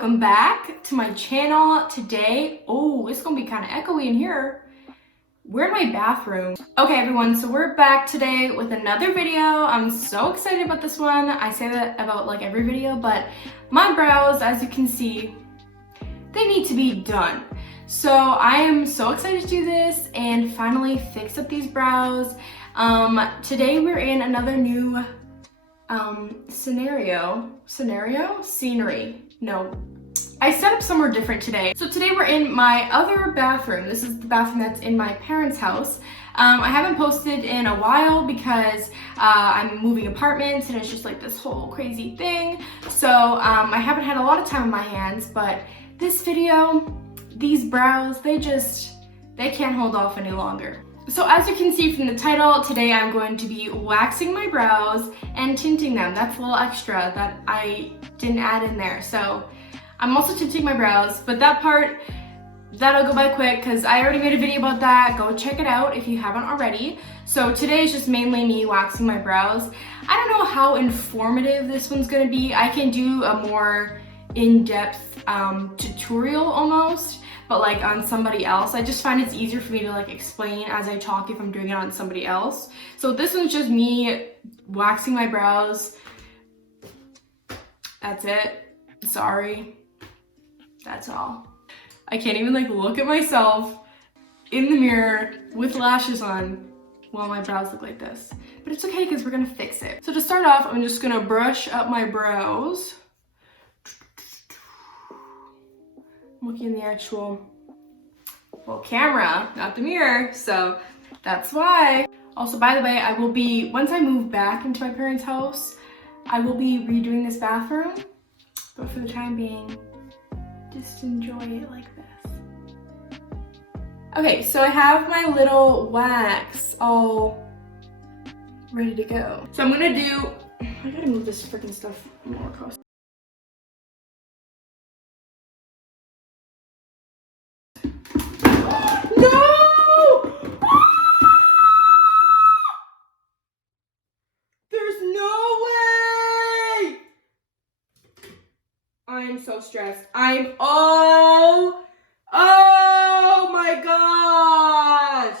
welcome back to my channel. Today, oh, it's gonna be kind of echoey in here. We're in my bathroom. Okay everyone, so we're back today with another video. I'm so excited about this one. I say that about like every video, but my brows, as you can see, they need to be done. So I am so excited to do this and finally fix up these brows. Today we're in another new scenery. No, I set up somewhere different today. So today we're in my other bathroom. This is the bathroom that's in my parents' house. I haven't posted in a while because I'm moving apartments and it's just like this whole crazy thing. So I haven't had a lot of time on my hands, but this video, these brows, they can't hold off any longer. So as you can see from the title, today I'm going to be waxing my brows and tinting them. That's a little extra that I didn't add in there. So I'm also tinting my brows, but that part, that'll go by quick because I already made a video about that. Go check it out if you haven't already. So today is just mainly me waxing my brows. I don't know how informative this one's gonna be. I can do a more in-depth tutorial almost, but like on somebody else. I just find it's easier for me to like explain as I talk if I'm doing it on somebody else. So this one's just me waxing my brows. That's it. Sorry. That's all. I can't even like look at myself in the mirror with lashes on while my brows look like this. But it's okay because we're gonna fix it. So to start off, I'm just gonna brush up my brows. I'm looking in the actual, well, camera, not the mirror, so that's why. Also, by the way, I will be, once I move back into my parents' house, I will be redoing this bathroom, but for the time being, just enjoy it like this. Okay, so I have my little wax all ready to go. So I'm gonna do, I gotta move this freaking stuff more close. No! There's no way! I'm so stressed. Oh my gosh!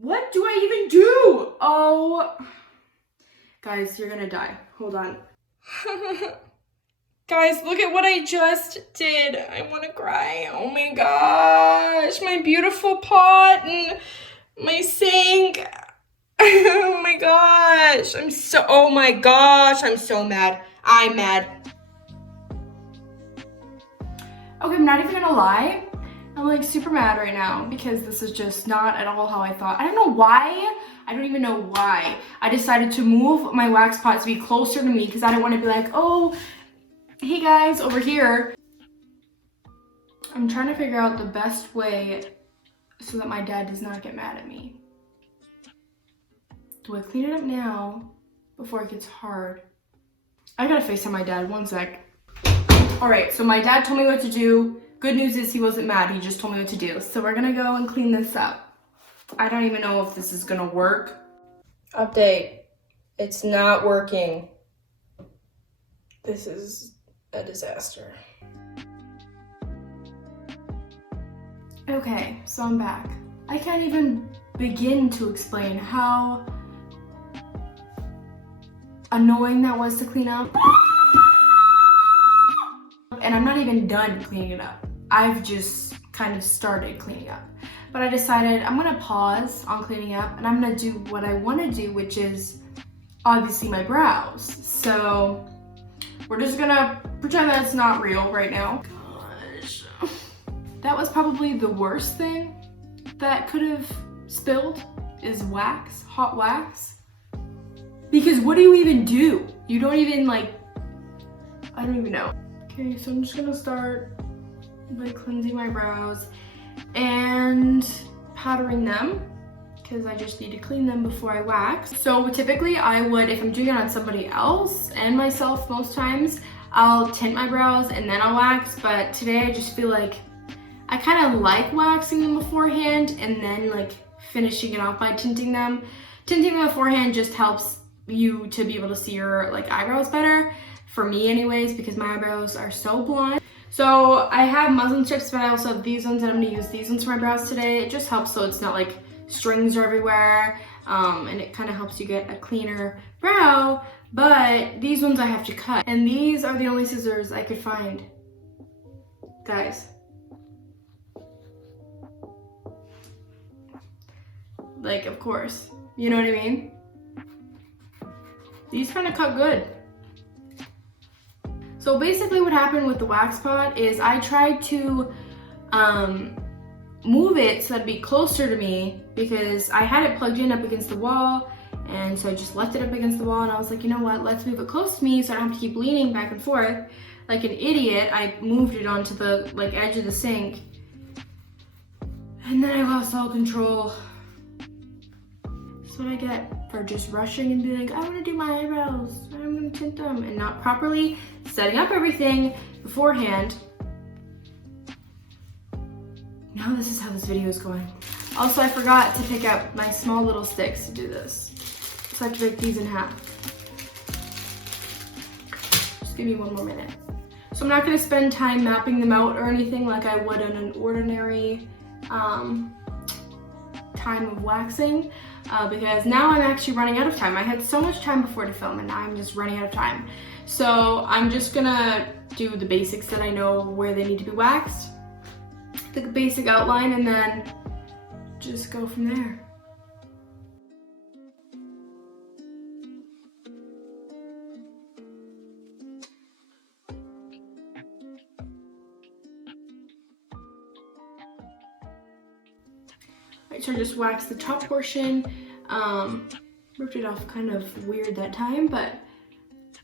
What do I even do? Oh, guys, you're gonna die. Hold on. Guys, look at what I just did. I want to cry. Oh my gosh. My beautiful pot and my sink. Oh my gosh. Oh my gosh. I'm so mad. I'm mad. Okay, I'm not even gonna lie. I'm like super mad right now because this is just not at all how I thought. I don't know why. I don't even know why. I decided to move my wax pot to be closer to me because I didn't want to be like, oh, hey guys, over here. I'm trying to figure out the best way so that my dad does not get mad at me. Do I clean it up now before it gets hard? I gotta FaceTime my dad, one sec. All right, so my dad told me what to do. Good news is he wasn't mad, he just told me what to do. So we're gonna go and clean this up. I don't even know if this is gonna work. Update, it's not working. This is a disaster. Okay, so I'm back. I can't even begin to explain how annoying that was to clean up. And I'm not even done cleaning it up. I've just kind of started cleaning up. But I decided I'm gonna pause on cleaning up and I'm gonna do what I wanna do, which is obviously my brows. So we're just gonna pretend that it's not real right now. Gosh. That was probably the worst thing that could have spilled is wax, hot wax. Because what do you even do? You don't even like, I don't even know. Okay, so I'm just gonna start by cleansing my brows and powdering them because I just need to clean them before I wax. So typically I would, if I'm doing it on somebody else and myself most times, I'll tint my brows and then I'll wax, but today I just feel like I kind of like waxing them beforehand and then like finishing it off by tinting them. Tinting them beforehand just helps you to be able to see your like eyebrows better. for me anyways, because my eyebrows are so blonde. So I have muslin strips, but I also have these ones, and I'm gonna use these ones for my brows today. It just helps so it's not like strings are everywhere, and it kind of helps you get a cleaner brow. But these ones I have to cut, and these are the only scissors I could find, guys. Like, of course, you know what I mean? These kind of cut good. So basically what happened with the wax pot is I tried to move it so that'd be closer to me, because I had it plugged in up against the wall, and so I just left it up against the wall, and I was like, you know what, let's move it close to me so I don't have to keep leaning back and forth like an idiot. I moved it onto the like edge of the sink, and then I lost all control. That's what I get for just rushing and being like, I want to do my eyebrows, I'm gonna tint them, and not properly setting up everything beforehand. Now this is how this video is going. Also, I forgot to pick up my small little sticks to do this. So I have to break these in half. Just give me one more minute. So I'm not gonna spend time mapping them out or anything like I would in an ordinary time of waxing, because now I'm actually running out of time. I had so much time before to film, and now I'm just running out of time. So I'm just gonna do the basics that I know where they need to be waxed, the basic outline, and then just go from there. Right, so I just waxed the top portion, ripped it off kind of weird that time, but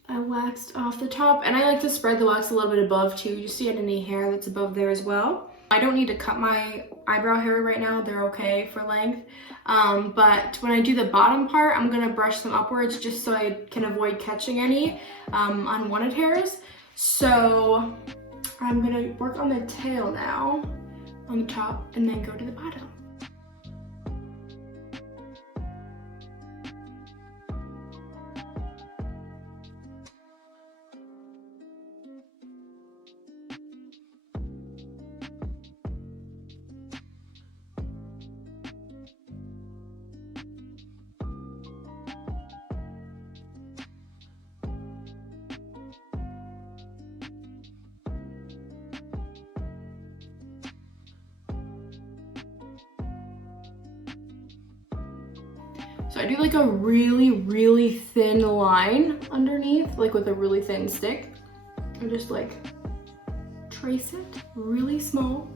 I waxed off the top, and I like to spread the wax a little bit above too, just so you have any hair that's above there as well. I don't need to cut my eyebrow hair right now, they're okay for length, but when I do the bottom part, I'm gonna brush them upwards just so I can avoid catching any unwanted hairs. So I'm gonna work on the tail now, on the top, and then go to the bottom. So I do like a really thin line underneath, like with a really thin stick. I just like trace it really small,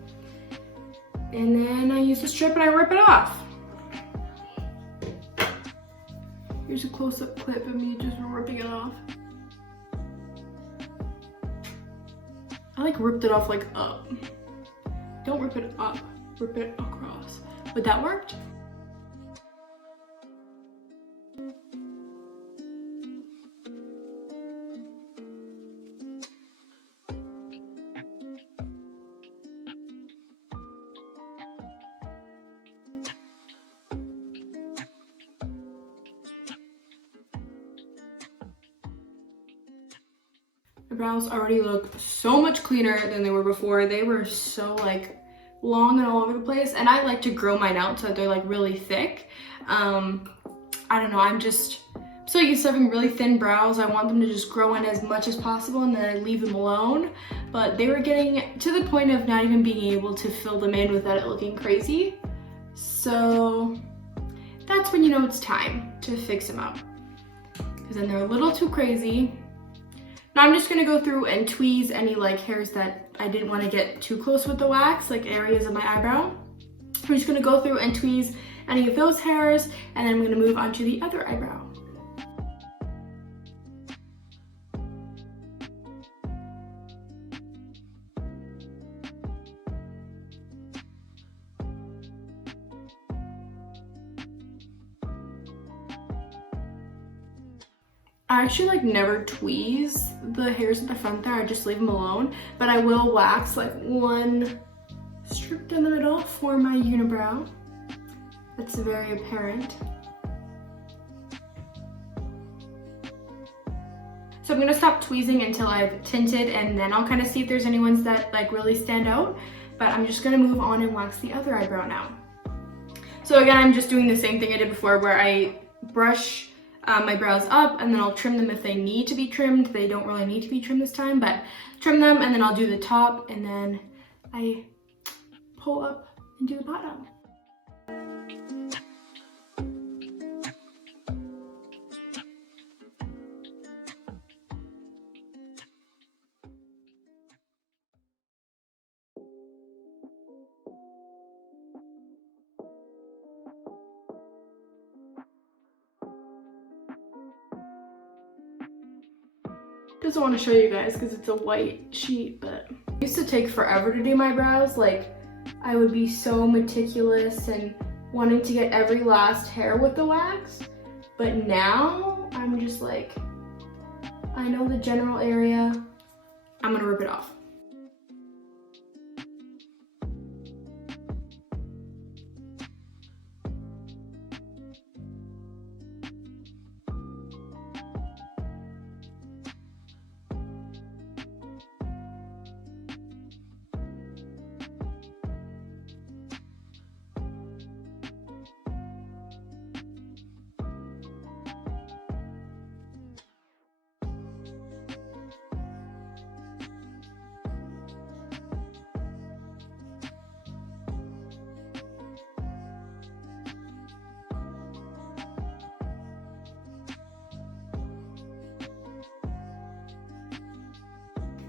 and then I use the strip and I rip it off. Here's a close-up clip of me just ripping it off. I like ripped it off like up. Don't rip it up, rip it across. But that worked. My brows already look so much cleaner than they were before. They were so like long and all over the place, and I like to grow mine out so that they're like really thick. I don't know, I'm so used to having really thin brows. I want them to just grow in as much as possible, and then I leave them alone. But they were getting to the point of not even being able to fill them in without it looking crazy. So that's when you know it's time to fix them up, because then they're a little too crazy. Now I'm just gonna go through and tweeze any like hairs that I didn't want to get too close with the wax, like areas of my eyebrow. I'm just gonna go through and tweeze any of those hairs, and then I'm gonna move on to the other eyebrow. I actually like never tweeze the hairs at the front there, I just leave them alone, but I will wax like one strip down the middle for my unibrow. That's very apparent. So I'm gonna stop tweezing until I've tinted, and then I'll kind of see if there's any ones that like really stand out. But I'm just gonna move on and wax the other eyebrow now. So again, I'm just doing the same thing I did before, where I brush my brows up, and then I'll trim them if they need to be trimmed. They don't really need to be trimmed this time, but trim them, and then I'll do the top, and then I pull up and do the bottom. Doesn't want to show you guys because it's a white sheet, but it used to take forever to do my brows. Like, I would be so meticulous and wanting to get every last hair with the wax, but now I'm just like, I know the general area, I'm gonna rip it off.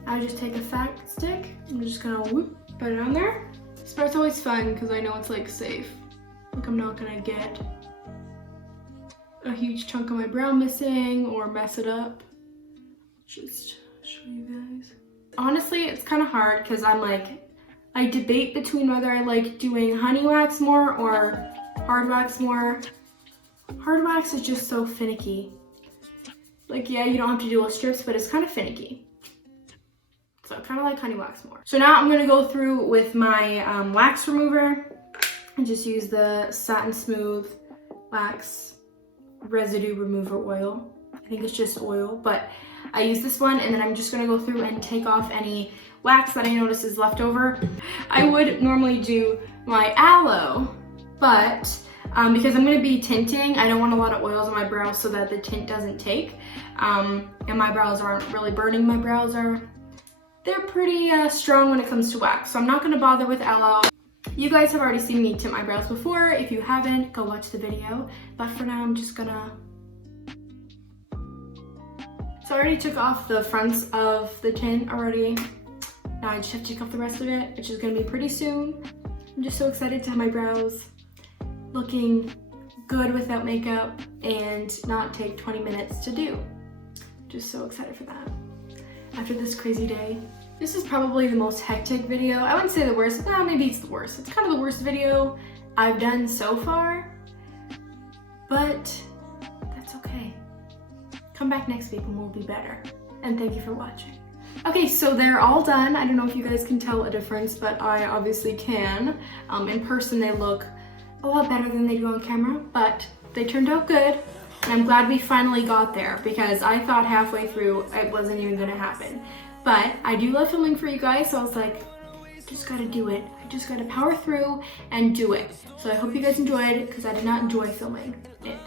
I just take a fat stick, I'm just gonna whoop, put it on there. This part's always fun because I know it's like safe. Like I'm not gonna get a huge chunk of my brow missing or mess it up. Just show you guys. Honestly, it's kind of hard because I'm like, I debate between whether I like doing honey wax more or hard wax more. Hard wax is just so finicky. Like, yeah, you don't have to do little strips, but it's kind of finicky. So I kind of like honey wax more. So now I'm gonna go through with my wax remover and just use the Satin Smooth Wax Residue Remover Oil. I think it's just oil, but I use this one, and then I'm just gonna go through and take off any wax that I notice is left over. I would normally do my aloe, but because I'm gonna be tinting, I don't want a lot of oils on my brows so that the tint doesn't take. And my brows aren't really burning. My brows they're pretty strong when it comes to wax, so I'm not gonna bother with aloe. You guys have already seen me tint my brows before. If you haven't, go watch the video. But for now, I'm just gonna... So I already took off the fronts of the tint already. Now I just have to take off the rest of it, which is gonna be pretty soon. I'm just so excited to have my brows looking good without makeup and not take 20 minutes to do. Just so excited for that. After this crazy day. This is probably the most hectic video. I wouldn't say the worst, well, maybe it's the worst. It's kind of the worst video I've done so far, but that's okay. Come back next week and we'll be better. And thank you for watching. Okay, so they're all done. I don't know if you guys can tell a difference, but I obviously can. In person, they look a lot better than they do on camera, but they turned out good. And I'm glad we finally got there because I thought halfway through it wasn't even gonna happen. But I do love filming for you guys, so I was like, just gotta do it. I just gotta power through and do it. So I hope you guys enjoyed, because I did not enjoy filming it.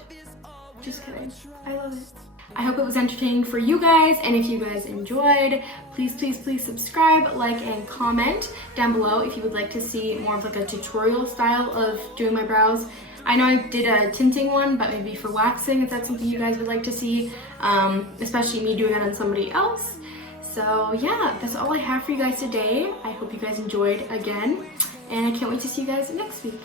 Just kidding. I love it. I hope it was entertaining for you guys, and if you guys enjoyed, please, please, please subscribe, like, and comment down below if you would like to see more of like a tutorial style of doing my brows. I know I did a tinting one, but maybe for waxing, if that's something you guys would like to see, especially me doing it on somebody else. So yeah, that's all I have for you guys today. I hope you guys enjoyed again, and I can't wait to see you guys next week.